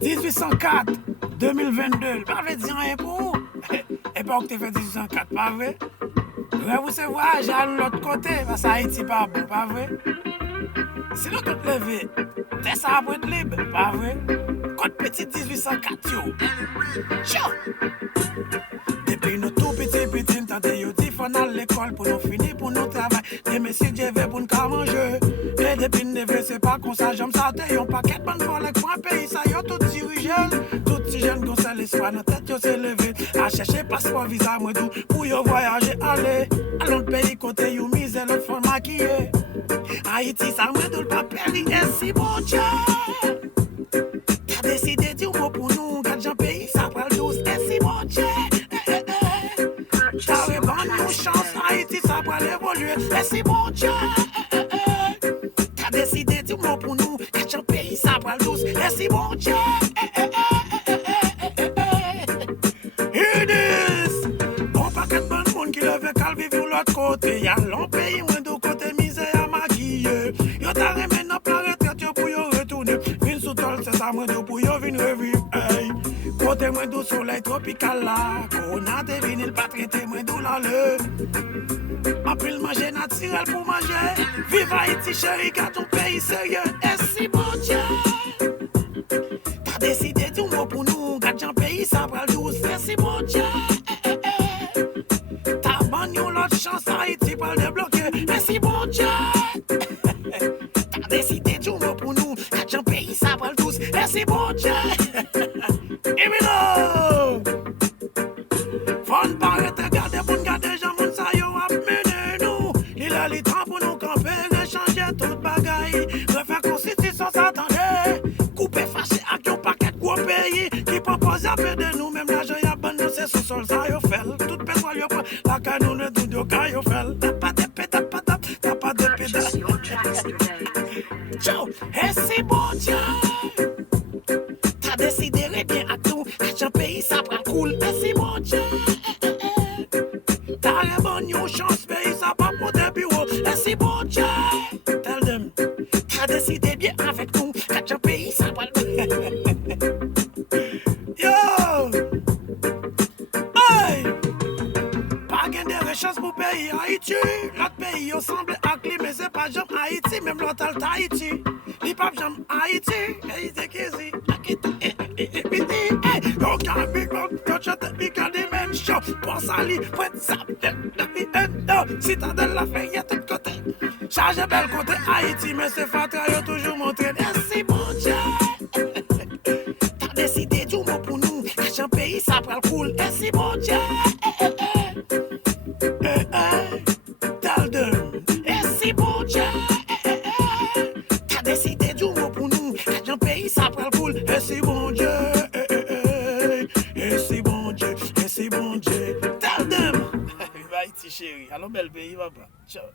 1804, 2022, pas veut dire rien pour vous. Et pas que tu fait 1804, pas vrai? Vous c'est voyage à l'autre côté, parce que Haïti pas bon, pas vrai? Si nous tout levé, t'es ça pour être libre, pas vrai? Côte petit 1804, yo. Ciao! Depuis nous tout petit, t'entends yo dit faut aller à l'école pour nous finir, pour nous travailler. Des messieurs Dieu veut pour nous manger. Et depuis nous c'est pas comme ça, j'aime ça, t'es un paquet de bonnes collègues pour un pays, ça yo tout dirigent. Tout si jeune qu'on s'est l'espoir, notre tête yo s'est levé. À chercher passeport, visa, moi tout, pour yo voyager, aller. À l'autre pays, côté yo mise, l'autre fois maquillé. Haïti, ça me doule pas péri, et si bon Dieu. T'as décidé du mot pour nous, quand j'en pays, ça prend le douce, et si bon Dieu. T'avais bonne une chance, Haïti, ça va évoluer. Et si bon Dieu, t'as décidé du mot pour nous, que ton pays, ça va le douce. Et si bon Dieu, Idis, bon paquet de bon monde qui lève qu'à vivre de l'autre côté. Y'a l'on pays, moins de côté misère à maquiller. Yo t'a remis dans plan retraite, yo pour yo retourner. Vin sous tol, c'est ça, moi de pour yo vin revivre. Côté moins du soleil tropical là, Corona te vini le pas traité moins d'où là le. Appelle manger naturel pour manger. Vive Haïti chérie, car ton pays sérieux. Et si bon Dieu, t'as décidé du mot pour nous, car ton pays ça prend le douce. Et si bon Dieu, t'as banni l'autre chance Haïti pour le débloquer. Et si bon Dieu, t'as décidé du mot pour nous, car ton pays ça prend le douce. Et si bon Dieu. Emino! Fon paraît te garder pour garder gens moun sa yo ap mené nous. Il a le temps pour nous camper, changer toute bagaille. Refaire constitution s'attendait. Couper fâché avec un paquet de gros pays qui propose à peu de nous. Même l'argent y'a bon nous c'est sous sol ça yo fait. Toute personne yo prend la canon de tout yo ka yo fait. T'as pas de pédale, t'as pas de pédale. Ciao! Et c'est bon Dieu! T'as décidé bien à tout, que ton pays ça prend cool, et si bon Dieu. T'as une bonne chance, pays ça va monter bureau, et si bon Dieu. Tell them, t'as décidé bien avec nous, que ton pays ça prend Yo! Hey! Pas gain de richesse pour pays Haïti. L'autre pays semble acclimé, c'est pas jamais Haïti, même l'autre Haïti. Les papes j'aime Haïti, et c'est qu'ici. Yo can't be wrong, touch the big dimension. Pense à lui, prête ça, si t'as de la feuille, y'a tout côté. Charge bel côté Haïti, mais c'est fatra, y'a toujours montré. Merci bon Dieu. T'as décidé du mot pour nous, que ton pays ça prend le cool. Merci bon Dieu. Tell them, merci bon Dieu. T'as décidé du mot pour nous, que ton pays ça prend le cool. Merci bon Dieu. Et c'est bon Dieu. Tell them. Haïti chérie. Allons bel pays, papa. Ciao.